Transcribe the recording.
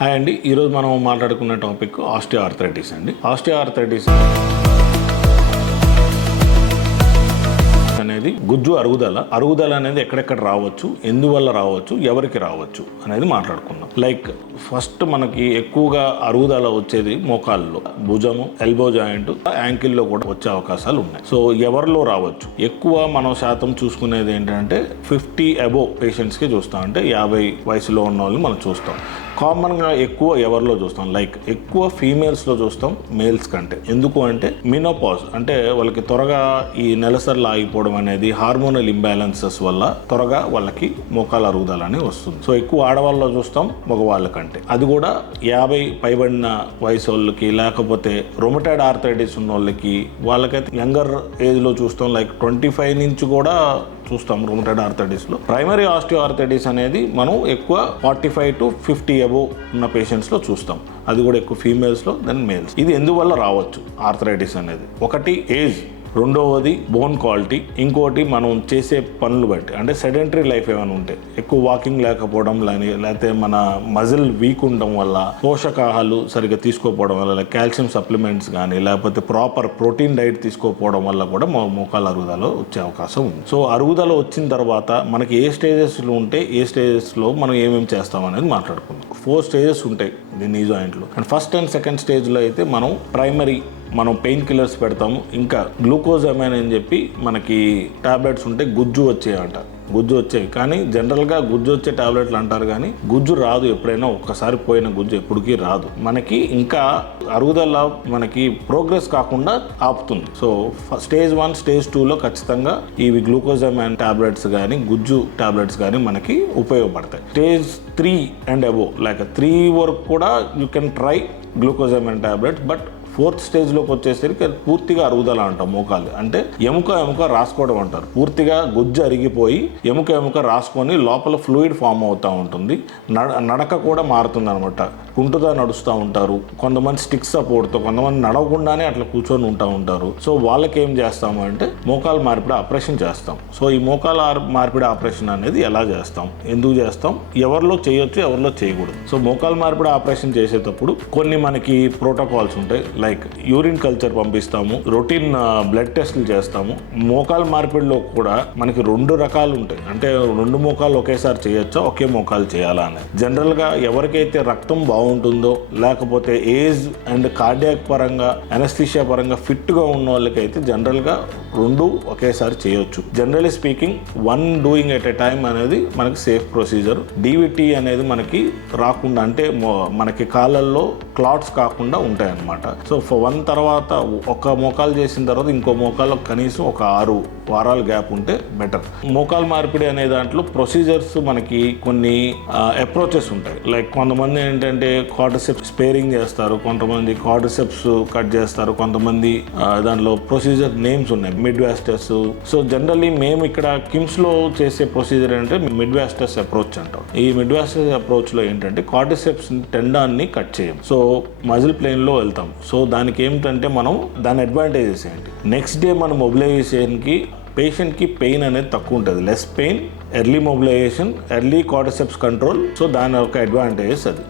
Hi అండి, ఈరోజు మనం మాట్లాడుకున్న టాపిక్ ఆస్టియోఆర్థరైటిస్ అండి. ఆస్టియోఆర్థరైటిస్ అనేది గుజ్జు అరుగుదల అనేది ఎక్కడెక్కడ రావచ్చు, ఎందువల్ల రావచ్చు, ఎవరికి రావచ్చు అనేది మాట్లాడుకుందాం. లైక్ ఫస్ట్ మనకి ఎక్కువగా అరుగుదల వచ్చేది మోకాల్లో, భుజము, ఎల్బో జాయింట్, యాంకిల్లో కూడా వచ్చే అవకాశాలు ఉన్నాయి. సో ఎవరిలో రావచ్చు? ఎక్కువ మనం శాతం చూసుకునేది ఏంటంటే 50 అబోవ్ పేషెంట్స్కి చూస్తాం, అంటే 50 వయసులో ఉన్న వాళ్ళు మనం చూస్తాం. కామన్గా ఎక్కువ ఎవరిలో చూస్తాం, లైక్ ఎక్కువ ఫీమేల్స్లో చూస్తాం మేల్స్ కంటే. ఎందుకు అంటే మినోపాజ్, అంటే వాళ్ళకి త్వరగా ఈ నెలసర్లు ఆగిపోవడం అనేది హార్మోనల్ ఇంబ్యాలెన్సెస్ వల్ల త్వరగా వాళ్ళకి మోకాల అరుగుదల అని వస్తుంది. సో ఎక్కువ ఆడవాళ్ళలో చూస్తాం మగవాళ్ళ కంటే. అది కూడా 50 పైబడిన వయసు వాళ్ళకి, లేకపోతే రొమటాయిడ్ ఆర్థరైటిస్ ఉన్న వాళ్ళకైతే యంగర్ ఏజ్లో చూస్తాం, లైక్ 25 నుంచి కూడా చూస్తాం రొమటాయిడ్ ఆర్థరైటిస్లో. ప్రైమరీ ఆస్టియోఆర్థరైటిస్ అనేది మనం ఎక్కువ 45 to 50 అబోవ్ ఉన్న పేషెంట్స్లో చూస్తాం. అది కూడా ఎక్కువ ఫీమేల్స్లో, దెన్ మేల్స్. ఇది ఎందువల్ల రావచ్చు ఆర్థరైటిస్ అనేది? ఒకటి ఏజ్, రెండవది బోన్ క్వాలిటీ, ఇంకోటి మనం చేసే పనులు బట్టి, అంటే సెడెంటరీ లైఫ్ ఏమైనా ఉంటే, ఎక్కువ వాకింగ్ లేకపోవడం, లేకపోతే మన మజిల్ వీక్ ఉండడం వల్ల, పోషకాహారాలు సరిగ్గా తీసుకోకపోవడం వల్ల, కాల్షియం సప్లిమెంట్స్ కానీ, లేకపోతే ప్రాపర్ ప్రోటీన్ డైట్ తీసుకోకపోవడం వల్ల కూడా మోకాల అరుగుదల వచ్చే అవకాశం ఉంది. సో అరుగుదల వచ్చిన తర్వాత మనకి ఏ స్టేజెస్లో ఉంటే ఏ స్టేజెస్లో మనం ఏమేమి చేస్తాం అనేది మాట్లాడుకుందాం. 4 స్టేజెస్ ఉంటాయి దీని ఈ జాయింట్లో. అండ్ ఫస్ట్ అండ్ సెకండ్ స్టేజ్లో అయితే మనం పెయిన్ కిల్లర్స్ పెడతాము. ఇంకా గ్లూకోజమైన్ అని చెప్పి మనకి టాబ్లెట్స్ ఉంటే గుజ్జు వచ్చేవి, కానీ జనరల్గా గుజ్జు వచ్చే టాబ్లెట్లు అంటారు, కానీ గుజ్జు రాదు. ఎప్పుడైనా ఒక్కసారి పోయిన గుజ్జు ఎప్పటికీ రాదు మనకి. ఇంకా అరుగుదల మనకి ప్రోగ్రెస్ కాకుండా ఆపుతుంది. సో స్టేజ్ 1, స్టేజ్ 2లో ఖచ్చితంగా ఇవి గ్లూకోజమైన్ టాబ్లెట్స్ కానీ, గుజ్జు టాబ్లెట్స్ కానీ మనకి ఉపయోగపడతాయి. స్టేజ్ 3 అండ్ అబోవ్, లైక్ 3 వరకు కూడా you can try glucosamine tablets. But 4th స్టేజ్లోకి వచ్చేసరికి పూర్తిగా అరుగుదల అంటాం. మోకాలు అంటే ఎముక రాసుకోవడం అంటారు. పూర్తిగా గుజ్జు అరిగిపోయి ఎముక రాసుకొని లోపల ఫ్లూయిడ్ ఫామ్ అవుతూ ఉంటుంది. నడక కూడా మారుతుంది అనమాట. కుంటుగా నడుస్తూ ఉంటారు. కొంతమంది స్టిక్ సపోర్ట్తో, కొంతమంది నడవకుండానే అట్లా కూర్చొని ఉంటారు. సో వాళ్ళకి ఏం చేస్తాము అంటే మోకాలు మార్పిడి ఆపరేషన్ చేస్తాం. సో ఈ మోకాల మార్పిడి ఆపరేషన్ అనేది ఎలా చేస్తాం, ఎందుకు చేస్తాం, ఎవరిలో చేయొచ్చు, ఎవరిలో చేయకూడదు. సో మోకాలు మార్పిడి ఆపరేషన్ చేసేటప్పుడు కొన్ని మనకి ప్రోటోకాల్స్ ఉంటాయి. లైక్ యూరిన్ కల్చర్ పంపిస్తాము, రొటీన్ బ్లడ్ టెస్టులు చేస్తాము. మోకాలు మార్పిడిలో కూడా మనకి 2 రకాలు ఉంటాయి. అంటే 2 మోకాలు ఒకేసారి చేయొచ్చా, ఒకే మోకాలు చేయాలా అనేది. జనరల్గా ఎవరికైతే రక్తం బాగుంటుందో, లేకపోతే ఏజ్ అండ్ కార్డియాక్ పరంగా, అనస్థీషియా పరంగా ఫిట్గా ఉన్న వాళ్ళకైతే జనరల్గా 2 ఒకేసారి చేయొచ్చు. Generally speaking 1 doing at a time అనేది మనకి సేఫ్ ప్రొసీజర్. డీవిటీ అనేది మనకి రాకుండా, అంటే మనకి కాళ్ళల్లో క్లాట్స్ కాకుండా ఉంటాయి అన్నమాట. సో 1 తర్వాత ఒక మోకాలు చేసిన తర్వాత ఇంకో మోకాలు కనీసం ఒక 6 వారాల గ్యాప్ ఉంటే బెటర్. మోకాలు మార్పిడి అనే దాంట్లో ప్రొసీజర్స్ మనకి కొన్ని అప్రోచెస్ ఉంటాయి. లైక్ కొంతమంది ఏంటంటే క్వాడ్రిసెప్స్ స్పేరింగ్ చేస్తారు, కొంతమంది క్వాడ్రిసెప్స్ కట్ చేస్తారు, కొంతమంది దాంట్లో ప్రొసీజర్ నేమ్స్ ఉన్నాయి, మిడ్వాస్టర్స్. సో జనరల్లీ మేము ఇక్కడ కిమ్స్లో చేసే ప్రొసీజర్ ఏంటంటే మిడ్వాస్టర్స్ అప్రోచ్ అంటాం. ఈ మిడ్వాస్టర్స్ అప్రోచ్లో ఏంటంటే క్వాడ్రిసెప్స్ టెండాన్ని కట్ చేయం, సో మజిల్ ప్లేన్లో వెళ్తాం. సో దానికి ఏమిటంటే మనం దాని అడ్వాంటేజెస్ ఏంటి, నెక్స్ట్ డే మన మొబిలైజేషన్కి పేషెంట్కి పెయిన్ అనేది తక్కువ ఉంటుంది, less pain, early mobilisation, early quadriceps control. So దాని ఒక అడ్వాంటేజెస్ అది.